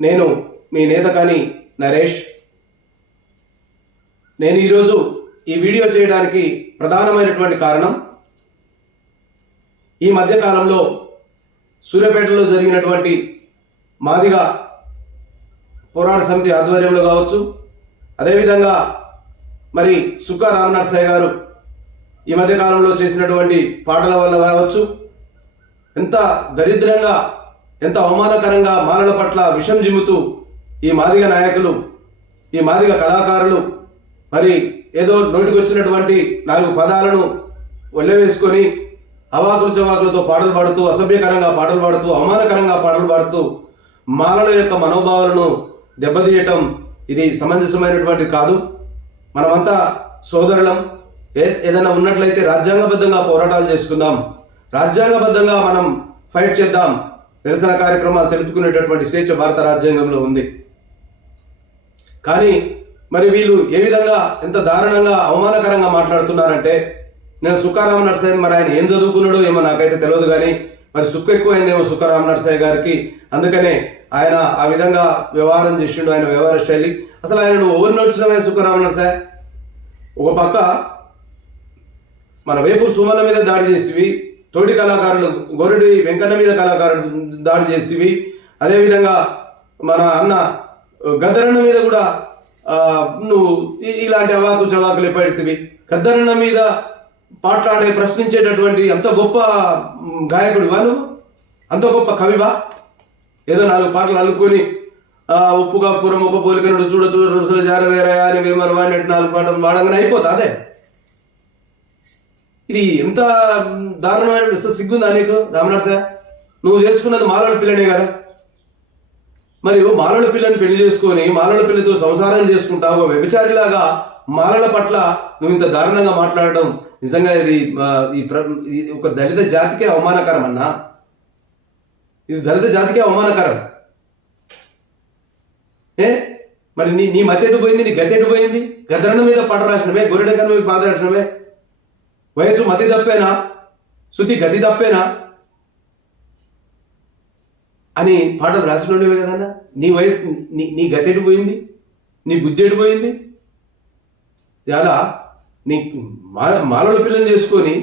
నేను మీ నేతకాని నరేష్. నేను ఈరోజు ఈ వీడియో చేయడానికి ప్రధానమైనటువంటి కారణం, ఈ మధ్యకాలంలో సూర్యాపేటలో జరిగినటువంటి మాదిగ పోరాట సమితి ఆధ్వర్యంలో కావచ్చు, అదేవిధంగా మరి సుక్క రామనరసయ్య గారు ఈ మధ్యకాలంలో చేసినటువంటి పాటల వల్ల కావచ్చు, ఎంత దరిద్రంగా, ఎంత అవమానకరంగా మాలల పట్ల విషం జిమ్ముతూ ఈ మాదిగ నాయకులు, ఈ మాదిగ కళాకారులు మరి ఏదో నోటికి వచ్చినటువంటి 4 పదాలను ఒళ్ళవేసుకొని అవాకులు చవాకులతో పాటలు పాడుతూ, అసభ్యకరంగా పాటలు పాడుతూ, అవమానకరంగా పాటలు పాడుతూ మాలల యొక్క మనోభావాలను దెబ్బతీయటం ఇది సమంజసమైనటువంటి కాదు. మనమంతా సోదరులం. ఏదైనా ఉన్నట్లయితే రాజ్యాంగబద్ధంగా పోరాటాలు చేసుకుందాం, రాజ్యాంగబద్ధంగా మనం ఫైట్ చేద్దాం, నిరసన కార్యక్రమాలు తెలుపుకునేటటువంటి స్వేచ్ఛ భారత రాజ్యాంగంలో ఉంది. కానీ మరి వీళ్ళు ఏ విధంగా, ఎంత దారుణంగా, అవమానకరంగా మాట్లాడుతున్నారంటే, నేను సుక్క రామనరసయ్య, మరి ఆయన ఏం చదువుకున్నాడో ఏమో నాకైతే తెలియదు, కానీ మరి సుక్క ఎక్కువైందేమో సుక్క రామనరసయ్య గారికి, అందుకనే ఆయన ఆ విధంగా వ్యవహారం చేసిండు. ఆయన వ్యవహార శైలి, అసలు ఆయన నువ్వు ఎవరు నడిచినవే సుక్క రామనరసయ్య? ఒక పక్క మన వేపూరు సుమన్న మీద దాడి చేసివి, తోటి కళాకారులు గొర్రెడి వెంకన్న మీద కళాకారులు దాడి చేసివి, అదేవిధంగా మన అన్న గద్దరన్న మీద కూడా నువ్వు ఇలాంటి అవాకు చవాకులు పెడుతుంది. గద్దరన్న మీద పాటలాడే ప్రశ్నించేటటువంటి అంత గొప్ప గాయకుడివా నువ్వు? అంత గొప్ప కవివా? ఏదో 4 పాటలు అల్లుకొని ఉప్పుగా పురం ఒక పోలికనుడు చూడ చూడ రుసులు జారవేరయా అని వేమరు వాడినట్టు 4 పాటలు వాడంగానే అయిపోతా అదే. ఇది ఎంత దారుణమైన సిగ్గుందా నీకు రామనరసయ్య? నువ్వు చేసుకున్నది మాలోళ్ళ పిల్లనే కదా, మరియు మాలోళ్ళ పిల్లని పెళ్లి చేసుకొని మాలోళ్ళ పిల్లతో సంసారం చేసుకుంటా ఒక వ్యభిచారిలాగా మాలల పట్ల నువ్వు ఇంత దారుణంగా మాట్లాడడం నిజంగా ఇది ఒక దళిత జాతికే అవమానకరం అన్నా. ఇది దళిత జాతికే అవమానకరం. మరి నీ మతెటు పోయింది, నీ గతెటు పోయింది? గద్దరన్న మీద పాట రాసినవే, గొర్రెడకన్న మీద పాట రాసినవే. వయసు మతి తప్పేనా, శృతి గతి తప్పేనా అని పాటలు రాసినోడివే కదన్నా. నీ వయసు, నీ గతి ఎడిపోయింది, నీ బుద్ధి ఎడిపోయింది? ఇలా నీ మాలల పిల్లని చేసుకొని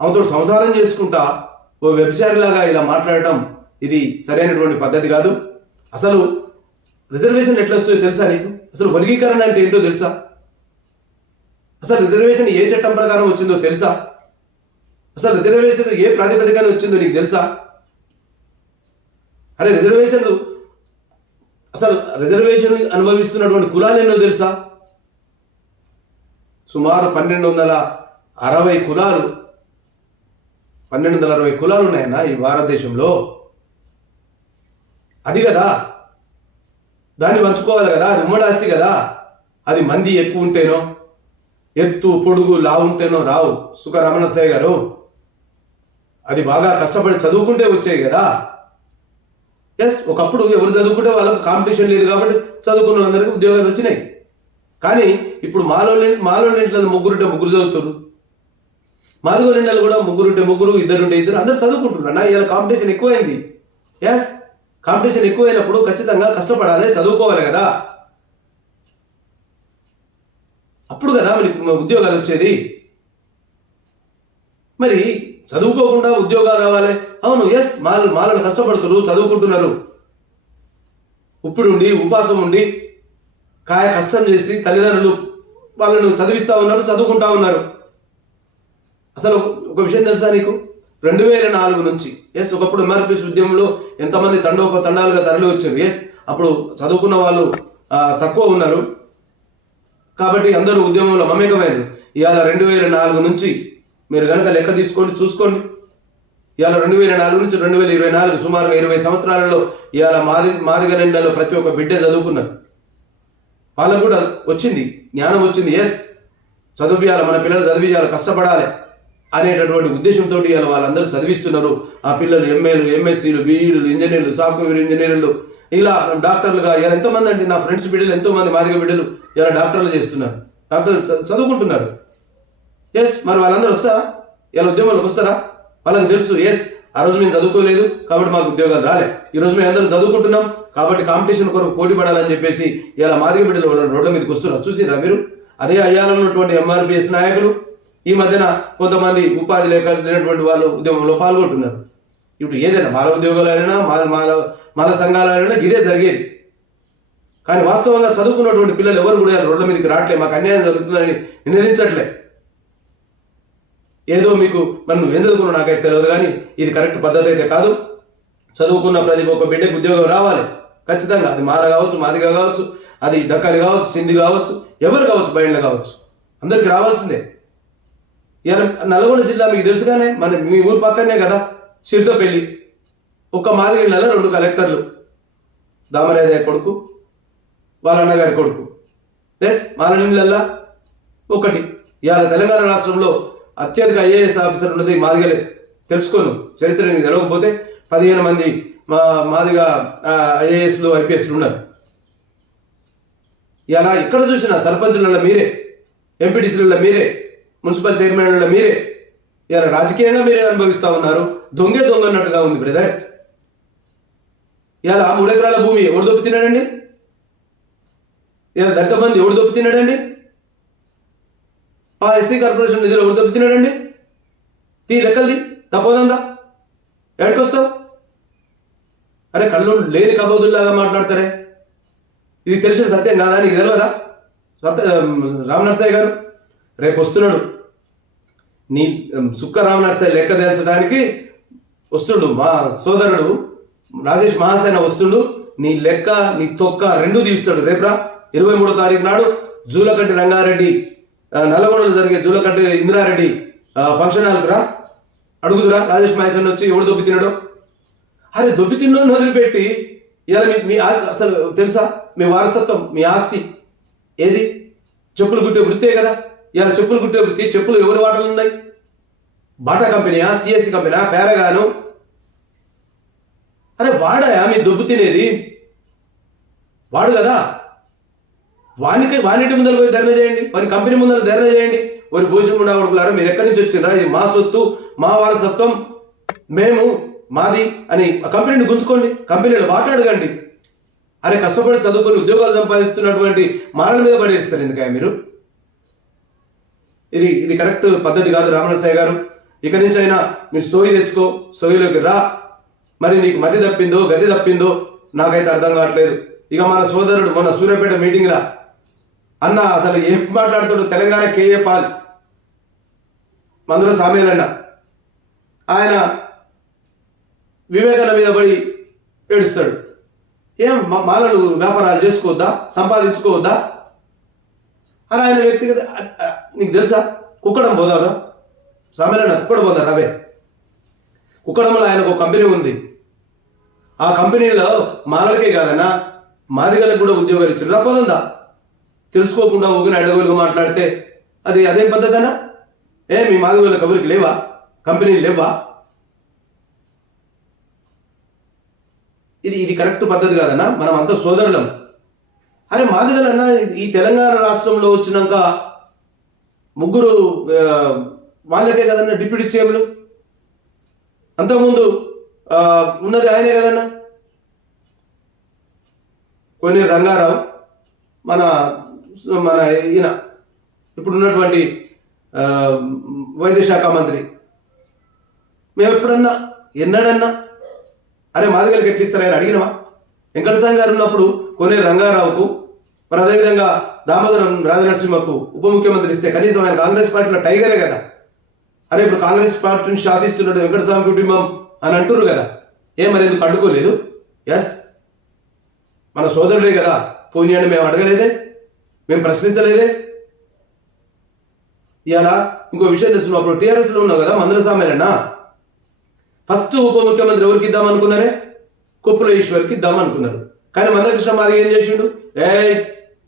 ఆమెతో సంసారం చేసుకుంటా ఓ వ్యభిచారిలాగా ఇలా మాట్లాడటం ఇది సరైనటువంటి పద్ధతి కాదు. అసలు రిజర్వేషన్ ఎట్లా వస్తుందో తెలుసా నీకు? అసలు వర్గీకరణ అంటే ఏంటో తెలుసా? అసలు రిజర్వేషన్ ఏ చట్టం ప్రకారం వచ్చిందో తెలుసా? అసలు రిజర్వేషన్ ఏ ప్రాతిపదికన వచ్చిందో నీకు తెలుసా? అరే రిజర్వేషన్ అనుభవిస్తున్నటువంటి కులాలు ఎన్నో తెలుసా? సుమారు 1260 కులాలు, 1260 కులాలు ఉన్నాయన్నా ఈ భారతదేశంలో. అది కదా, దాన్ని పంచుకోవాలి కదా, అది ఉమ్మడి ఆస్తి కదా. అది మంది ఎక్కువ ఉంటేనో, ఎత్తు పొడుగు లావు ఉంటేనో రావు సుక్క రామనరసయ్య గారు. అది బాగా కష్టపడి చదువుకుంటే వచ్చాయి కదా. ఒకప్పుడు ఎవరు చదువుకుంటే వాళ్ళకు కాంపిటీషన్ లేదు కాబట్టి చదువుకున్న వాళ్ళందరికీ ఉద్యోగాలు వచ్చినాయి. కానీ ఇప్పుడు మాలోళ్ళ ఇంట్లో 3 చదువుతారు, మాదిగోళ్ళ ఇంట్లో కూడా 3 2 అందరూ చదువుకుంటున్నారు అన్న. ఇలా కాంపిటీషన్ ఎక్కువైంది. కాంపిటీషన్ ఎక్కువైనప్పుడు ఖచ్చితంగా కష్టపడాలి, చదువుకోవాలి కదా. అప్పుడు కదా మనకి ఉద్యోగాలు వచ్చేది. మరి చదువుకోకుండా ఉద్యోగాలు రావాలి. అవును, మాలలు కష్టపడుతున్నారు, చదువుకుంటున్నారు. ఉప్పుడుండి ఉపాసం ఉండి కాయ కష్టం చేసి తల్లిదండ్రులు వాళ్ళను చదివిస్తూ ఉన్నారు, చదువుకుంటా ఉన్నారు. అసలు ఒక విషయం తెలుసా నీకు? 2004 నుంచి ఒకప్పుడు ఎంఆర్పిఎస్ ఉద్యమంలో ఎంతమంది తండాలుగా తరలి వచ్చారు. అప్పుడు చదువుకున్న వాళ్ళు తక్కువ ఉన్నారు కాబట్టి అందరూ ఉద్యమంలో మమేకమైనరు. ఇవాళ 2004 నుంచి మీరు కనుక లెక్క తీసుకోండి, చూసుకోండి. ఇవాళ 2004 నుంచి 2024 సుమారుగా 20 సంవత్సరాలలో ఇవాళ మాదిగ నిండలో ప్రతి ఒక్క బిడ్డ చదువుకున్నారు. వాళ్ళకు కూడా వచ్చింది, జ్ఞానం వచ్చింది. చదివియాలి, మన పిల్లలు చదివియాలి, కష్టపడాలి అనేటటువంటి ఉద్దేశంతో ఇవాళ వాళ్ళందరూ చదివిస్తున్నారు. ఆ పిల్లలు ఎంఏలు, ఎంఎస్సీలు, బీఈడీలు, ఇంజనీర్లు, సాఫ్ట్వేర్ ఇంజనీర్లు, ఇలా డాక్టర్లుగా ఇలా ఎంతోమంది అండి. నా ఫ్రెండ్స్ బిడ్డలు ఎంతోమంది మాదిగ బిడ్డలు ఇలా డాక్టర్లు చేస్తున్నారు, డాక్టర్లు చదువుకుంటున్నారు. మరి వాళ్ళందరూ వస్తారా? ఇలా ఉద్యమంలోకి వస్తారా? వాళ్ళకి తెలుసు ఆ రోజు మేము చదువుకోలేదు కాబట్టి మాకు ఉద్యోగాలు రాలే. ఈ రోజు మేము అందరం చదువుకుంటున్నాం కాబట్టి కాంపిటీషన్ కొరకు పోటీ పడాలని చెప్పేసి ఇలా మాదిగ బిడ్డలు రోడ్ల మీదకి వస్తున్నారు. చూసిరా మీరు? అదే అయ్యాలలో ఉన్నటువంటి ఎంఆర్పిఎస్ నాయకులు ఈ మధ్యన కొంతమంది ఉపాధి లేనటువంటి వాళ్ళు ఉద్యమంలో పాల్గొంటున్నారు. ఇప్పుడు ఏదైనా మాల ఉద్యోగాలైనా మాల సంఘాలైనా ఇదే జరిగేది. కానీ వాస్తవంగా చదువుకున్నటువంటి పిల్లలు ఎవరు కూడా రోడ్ల మీదకి రావట్లే, మాకు అన్యాయం జరుగుతుందని నినదించట్లే. ఏదో మీకు మరి నువ్వు ఏం చదువుకున్నావు నాకైతే తెలియదు, కానీ ఇది కరెక్ట్ పద్ధతి అయితే కాదు. చదువుకున్న ప్రతి ఒక్క బిడ్డకు ఉద్యోగం రావాలి ఖచ్చితంగా. అది మాల కావచ్చు, మాదిగ కావచ్చు, అది డక్కలి కావచ్చు, సింధి కావచ్చు, ఎవరు కావచ్చు, బయళ్ళు కావచ్చు, అందరికి రావాల్సిందే. ఇలా నల్గొండ జిల్లా మీకు తెలుసుగానే, మీ ఊరు పక్కనే కదా చిరుతపల్లి. ఒక్క మాదిగ ఇళ్ళలో 2 కలెక్టర్లు, దామరాజయ్య కొడుకు వాళ్ళ అన్నగారి కొడుకు ప్లస్ మాలనీళ్ళల్లా ఒకటి. ఇవాళ తెలంగాణ రాష్ట్రంలో అత్యధిక ఐఏఎస్ ఆఫీసర్ ఉన్నది మాదిగలే. తెలుసుకోను, చరిత్ర నీకు తెలియకపోతే 15 మంది మాదిగ ఐఏఎస్లు ఐపీఎస్లు ఉన్నారు. ఇలా ఇక్కడ చూసిన సర్పంచులలో మీరే, ఎంపీటీసీలలో మీరే, మున్సిపల్ చైర్మన్లలో మీరే. ఇలా రాజకీయంగా మీరే అనుభవిస్తూ ఉన్నారు. దొంగ అన్నట్టుగా ఉంది బ్రదర్. ఇలా 3 ఎకరాల భూమి ఎవడు దొప్పి తిన్నాడండి? ఇలా దళిత మంది ఎవడు దొప్పి తిన్నాడండి? ఆ ఎస్సీ కార్పొరేషన్ నిధులు ఎవడు దొప్పి తిన్నాడండి? లెక్కలది తప్పదందా? ఎక్కడికి వస్తావు? అరే కళ్ళు లేని కబోదుల్లాగా మాట్లాడతారే. ఇది తెలిసిన సత్యం కాదా? నీకు తెలియదా? రామనరసయ్య గారు రేపు వస్తున్నాడు. నీ సుక్క రామనరసయ్య లెక్క తెల్చడానికి వస్తుండు. మా సోదరుడు రాజేష్ మహాసేన వస్తుండు. నీ లెక్క, నీ తొక్క 2 తీస్తాడు. రేపురా 23వ తారీఖు నాడు జూలకంటి రంగారెడ్డి నల్లగొండలో జరిగే జూలకంటి ఇంద్రారెడ్డి ఫంక్షన్ హాల్కి రా, అడుగుదురా రాజేష్ మహేశ్వరన్ వచ్చి ఎవడు దొబ్బి తినడు. అరే దొబ్బి తిన్నోని వదిలిపెట్టి ఇలా మీ అసలు తెలుసా మీ వారసత్వం, మీ ఆస్తి ఏది? చెప్పులు కుట్టే వృత్తే కదా. ఇలా చెప్పులు కుట్టే వృత్తి, చెప్పులు ఎవరి వాటలు ఉన్నాయి? బాటా కంపెనీయా, సిఎస్సి కంపెనీయా, పేరగాను? అరే వాడాయా మీ దొబ్బు తినేది? వాడు కదా. వానిటి ముందర పోయి ధర్నా చేయండి, వాని కంపెనీ ముందర ధర్నా చేయండి. వారి భోజనం ఉండకూడదు, మీరు ఎక్కడి నుంచి వచ్చిండ్రా, ఇది మా సొత్తు, మా వారసత్వం, మేము మాది అని ఆ కంపెనీని గుంజుకోండి, కంపెనీలు వాటాడగండి. అరే కష్టపడి చదువుకొని ఉద్యోగాలు సంపాదిస్తున్నటువంటి మారల మీద పడేస్తారు ఎందుకయ్యా మీరు? ఇది కరెక్ట్ పద్ధతి కాదు రామనరసయ్య గారు. ఇక నుంచి అయినా మీరు సోయి తెచ్చుకో, సోయిలోకి రా. మరి నీకు మతి తప్పిందో గది తప్పిందో నాకైతే అర్థం కావట్లేదు. ఇక మన సోదరుడు మన సూర్యాపేట మీటింగ్లా అన్న అసలు ఏం మాట్లాడుతాడు? తెలంగాణ కేఏ పాల్ మందుల సామేలన్న ఆయన వివేకానంద మీద పడి ఏడుస్తాడు. ఏం మాలలు వ్యాపారాలు చేసుకోవద్దా, సంపాదించుకోవద్దా? అలా ఆయన వ్యక్తిగత నీకు తెలుసా? కుక్కడం పోదారా సామేలన్న, కుక్కడం పోదారు అవే. కుక్కడంలో ఆయనకు ఒక కంపెనీ ఉంది. ఆ కంపెనీలో మాలలకే కాదన్నా మాదిగలకు కూడా ఉద్యోగాలు ఇచ్చారు. తప్పదందా? తెలుసుకోకుండా ఊగిన అడగలుగా మాట్లాడితే అదేం పద్ధతి అన్నా? మీ మాదిగలకు ఎవరికి లేవా? కంపెనీలు లేవా? ఇది కరెక్ట్ పద్ధతి కాదన్నా. మనం అంతా సోదరులం. అరే మాదిగలన్నా ఈ తెలంగాణ రాష్ట్రంలో వచ్చినాక 3 వాళ్ళకే కదన్నా డిప్యూటీ సీఎంలు. అంతకుముందు ఉన్నది ఆయనే కదన్నా. కొన్ని రంగారావు మన ఈయన ఇప్పుడు ఉన్నటువంటి వైద్య శాఖ మంత్రి. మేము ఎప్పుడన్నా ఎన్నడన్నా అరే మాదిగలకి ఎట్లా ఇస్తారు ఆయన అడిగినవా? వెంకటస్వామి గారు ఉన్నప్పుడు కొన్ని రంగారావుకు, మరి అదేవిధంగా దామోదరం రాజనరసింహకు ఉప ముఖ్యమంత్రి ఇస్తే కనీసం ఆయన కాంగ్రెస్ పార్టీలో టైగరే కదా. అరే ఇప్పుడు కాంగ్రెస్ పార్టీని శాసిస్తున్నట్టు వెంకటస్వామి కుటుంబం అని అంటున్నారు కదా. మరి ఎందుకు అడ్డుకోలేదు? ఎస్ మన సోదరుడే కదా, పోనీ అని మేము అడగలేదే, మేము ప్రశ్నించలేదే. ఇవాళ ఇంకో విషయం తెలుసు, అప్పుడు టీఆర్ఎస్లో ఉన్నావు కదా మందుల సామేలన్నా, ఫస్ట్ ఉప ముఖ్యమంత్రి ఎవరికి ఇద్దాం అనుకున్నారే? కొప్పుల ఈశ్వర్కి ఇద్దాం అనుకున్నారు. కానీ మందకృష్ణ మాదిగ ఏం చేసిండు?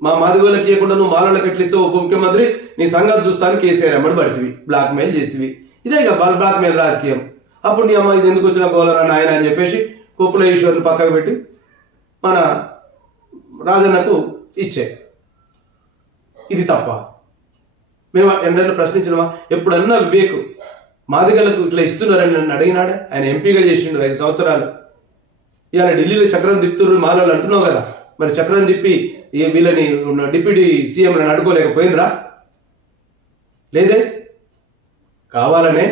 మా మాదిగోళ్ళకి ఇవ్వకుండా నువ్వు మాలలకు ఎట్లా ఇస్తావు ఉప ముఖ్యమంత్రి, నీ సంగతి చూస్తాను కేసీఆర్ అమ్మడి పడుతుంది, బ్లాక్ మెయిల్ చేస్తుంది. ఇదే కదా బ్లాక్ మెయిల్ రాజకీయం. అప్పుడు నీ అమ్మ ఇది ఎందుకు వచ్చిన గోలరా నాయన అని చెప్పేసి కొప్పుల ఈశ్వర్ని పక్కకు పెట్టి మన రాజన్నకు ఇచ్చే. ఇది తప్ప? మేము ఎందరిని ప్రశ్నించినవా? ఎప్పుడన్నా వివేక్ మాదిగలకు ఇట్లా ఇస్తున్నారని నన్ను అడిగినాడే. ఆయన ఎంపీగా చేసిండు 5 సంవత్సరాలు. ఇవాళ ఢిల్లీలో చక్రం తిప్పుతున్నారు మాలలు అంటున్నావు కదా, మరి చక్రం తిప్పి వీళ్ళని డిప్యూటీ సీఎంలను అడుకోలేకపోయిందిరా? లేదే. కావాలనే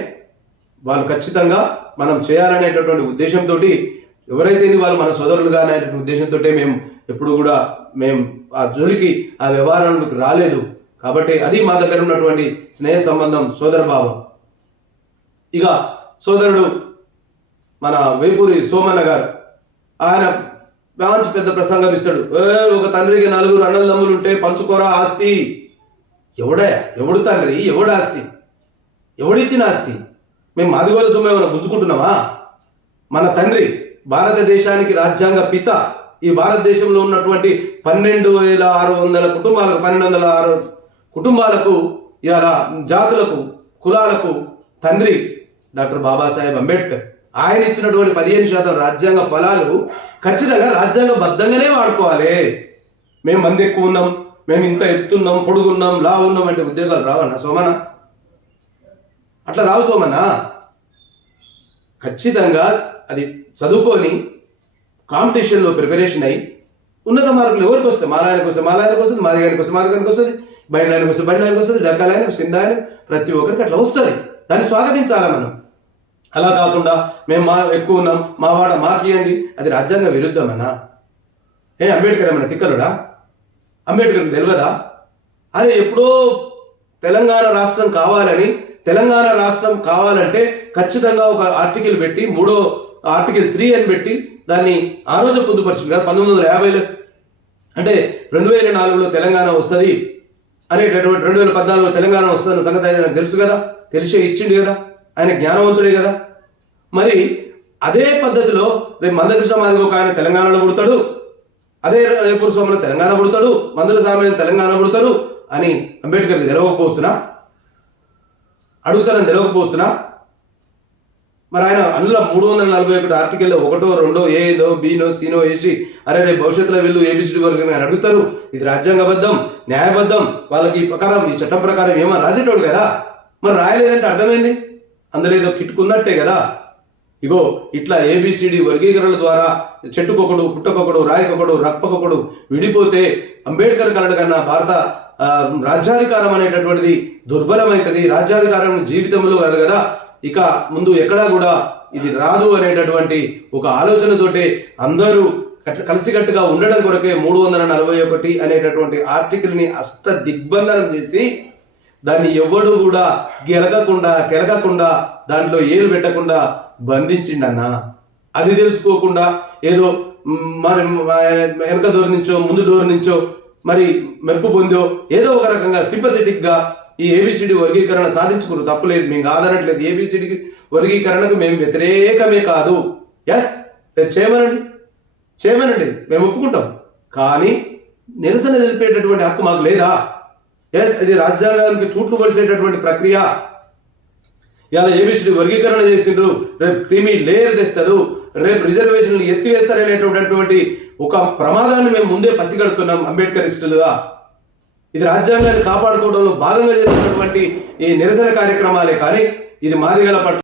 వాళ్ళు ఖచ్చితంగా మనం చేయాలనేటటువంటి ఉద్దేశంతో, ఎవరైతే వాళ్ళు మన సోదరులుగా అనేటువంటి ఉద్దేశంతో మేము ఎప్పుడు కూడా ఆ జోలికి ఆ వ్యవహారానికి రాలేదు. కాబట్టి అది మా దగ్గర ఉన్నటువంటి స్నేహ సంబంధం, సోదర భావం. ఇక సోదరుడు మన వేపూరి సోమన్న గారు, ఆయన మంచి పెద్ద ప్రసంగం ఇస్తాడు. ఒక తండ్రికి 4 అన్నదమ్ములు ఉంటే పంచుకోరా ఆస్తి. ఎవడు తండ్రి, ఎవడు ఆస్తి, ఎవడిచ్చిన ఆస్తి? మేము మాదిగోల సొమ్ము ఏమైనా గుంజుకుంటున్నామా? మన తండ్రి భారతదేశానికి రాజ్యాంగ పిత. ఈ భారతదేశంలో ఉన్నటువంటి 12,600 కుటుంబాలకు, 1206 కుటుంబాలకు, ఇవాళ జాతులకు, కులాలకు తండ్రి డాక్టర్ బాబాసాహెబ్ అంబేద్కర్. ఆయన ఇచ్చినటువంటి 15% రాజ్యాంగ ఫలాలు ఖచ్చితంగా రాజ్యాంగబద్ధంగానే వాడుకోవాలి. మేము మంది ఎక్కువ ఉన్నాం, మేము ఇంత ఎత్తున్నాం, పొడుగున్నాం, లావు ఉన్నాం అంటే ఉద్యోగాలు రావన్నా సోమన? అట్లా రావు సోమన్న. ఖచ్చితంగా అది చదువుకొని కాంపిటీషన్లో ప్రిపరేషన్ అయ్యి ఉన్నత మార్కులు ఎవరికి వస్తాయి? మాలాయనకు వస్తే మాలాయనకు వస్తుంది, మాదిగానికి వస్తే మాదిగానికి వస్తుంది, బయలాయనకు వస్తే బయలాయనకు వస్తుంది, డగ్గాలయనకు, సింధాయన, ప్రతి ఒక్కరికి అట్లా వస్తుంది. దాన్ని స్వాగతించాలి మనం. అలా కాకుండా మేము ఎక్కువ ఉన్నాం, మా వాడ మాకియండి, అది రాజ్యాంగ విరుద్ధమన్నా? అంబేద్కర్ ఏమన్నా తిక్కలుడా? అంబేద్కర్కి తెలియదా? అదే ఎప్పుడో తెలంగాణ రాష్ట్రం కావాలని, తెలంగాణ రాష్ట్రం కావాలంటే ఖచ్చితంగా ఒక ఆర్టికల్ పెట్టి, 3వ ఆర్టికల్ 3 అని పెట్టి దాన్ని ఆ రోజు పొందుపరిచింది కదా. 1950లో అంటే 2004లో తెలంగాణ వస్తుంది అనేటటువంటి, 2014లో తెలంగాణ వస్తుందన్న సంగతి అయితే నాకు తెలుసు కదా, తెలిసే ఇచ్చిండు కదా, ఆయన జ్ఞానవంతుడే కదా. మరి అదే పద్ధతిలో రేపు మందకృష్ణ మాదిగ ఒక ఆయన తెలంగాణలో పుడతాడు, అదే వేపూరి సోమన్న తెలంగాణ పుడతాడు, మందుల సామాన్యం తెలంగాణ పుడతారు అని అంబేద్కర్కి తెలవకపోవచ్చునా? అడుగుతారని తెలవకపోవచ్చునా? మరి ఆయన అందులో 341 ఆర్టికల్లో 1, 2 ఏనో బీనో సీనో వేసి అరే రేపు భవిష్యత్తులో వీళ్ళు ఏబిసిడి వరకు అని అడుగుతారు. ఇది రాజ్యాంగబద్ధం, న్యాయబద్ధం, వాళ్ళకి ఈ ప్రకారం ఈ చట్టం ప్రకారం ఏమని రాసేటోడు కదా. మరి రాయలేదంటే అర్థమైంది, అందులో ఏదో కిట్టుకున్నట్టే కదా. ఇగో ఇట్లా ఏబిసిడి వర్గీకరణల ద్వారా చెట్టుకొకడు, పుట్టకొకడు, రాయికొకడు, రప్పకొకడు విడిపోతే అంబేద్కర్ కలడు కన్నా భారత రాజ్యాధికారం అనేటటువంటిది దుర్బలమైతుంది. రాజ్యాధికారం జీవితంలో కాదు కదా, ఇక ముందు ఎక్కడా కూడా ఇది రాదు అనేటటువంటి ఒక ఆలోచనతోటే అందరూ కలిసికట్టుగా ఉండడం కొరకే 341 అనేటటువంటి ఆర్టికల్ని అష్ట దిగ్బంధనం చేసి దాన్ని ఎవడు కూడా కెలకకుండా దాంట్లో ఏలు పెట్టకుండా బంధించిండన్నా. అది తెలుసుకోకుండా ఏదో మన వెనక డోర్ నుంచో ముందు డోర్ నుంచో మరి మెప్పు పొందో ఏదో ఒక రకంగా సింపథెటిక్గా ఈ ఏబిసిడి వర్గీకరణ సాధించుకున్నారు. తప్పులేదు, మేము కాదనట్లేదు. ఏబిసిడి వర్గీకరణకు మేము వ్యతిరేకమే కాదు. ఎస్, చేయమనండి, మేము ఒప్పుకుంటాం. కానీ నిరసన తెలిపేటటువంటి హక్కు మాకు లేదా? ఎస్, ఇది రాజ్యాంగానికి తూట్లు పడిసేటటువంటి ప్రక్రియ. ఇలా ఏబిసిడి వర్గీకరణ చేసిండ్రు, రేపు క్రీమీ లేయర్ తెస్తారు, రేపు రిజర్వేషన్లు ఎత్తివేస్తారనేటటువంటి ఒక ప్రమాదాన్ని మేము ముందే పసిగడుతున్నాం అంబేద్కరిస్టులుగా. ఇది రాజ్యాంగాన్ని కాపాడుకోవడంలో భాగంగా చేసినటువంటి ఈ నిరసన కార్యక్రమాలే కానీ ఇది మాదిగల పట్ల